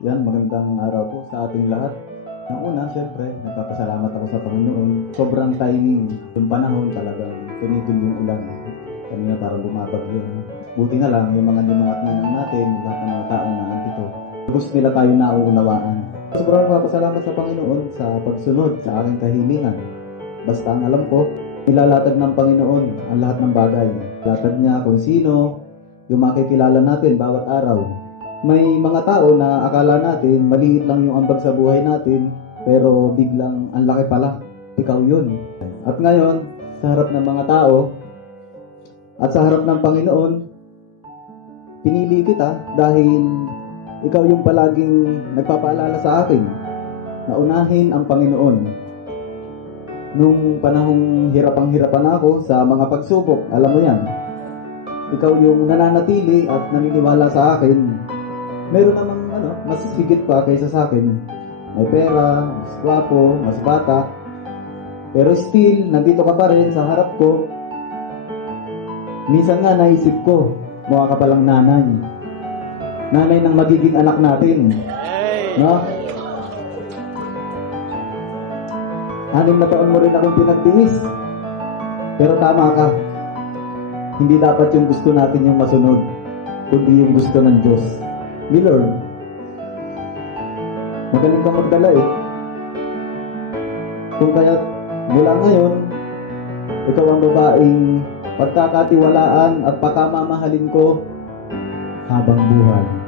Yan, magandang araw po sa ating lahat. Ang una, syempre, nagpapasalamat ako sa Panginoon. Sobrang timing. Yung panahon talagang tumigil yung ulan. Kanina parang bumabagyo. Buti na lang, yung mga ninong at ninang natin, lahat ng mga taong nandito, gusto nila tayo nauunawaan. Sobrang nagpapasalamat sa Panginoon sa pagsunod sa aking kahilingan. Basta ang alam ko, ilalatag ng Panginoon ang lahat ng bagay. Latag niya kung sino, yung makikilala natin bawat araw. May mga tao na akala natin maliit lang yung ambag sa buhay natin, pero biglang ang laki pala. Ikaw yun. At ngayon, sa harap ng mga tao at sa harap ng Panginoon, pinili kita dahil ikaw yung palaging nagpapaalala sa akin na unahin ang Panginoon. Nung panahong hirapang-hirapan ako sa mga pagsubok, alam mo yan, ikaw yung nananatili at naniniwala sa akin. Meron namang mas higit pa kaysa sa akin. May pera, mas gwapo, mas bata. Pero still, nandito ka pa rin sa harap ko. Minsan nga naisip ko, mukha ka palang nanay. Nanay ng magiging anak natin. No? 6 na taon mo rin akong pinagtiis. Pero tama ka. Hindi dapat yung gusto natin yung masunod, kundi yung gusto ng Diyos. Lord, magaling kang magdala Kung kaya mula ngayon, ikaw ang babaeng pagkakatiwalaan at pakamamahalin ko habang buhay.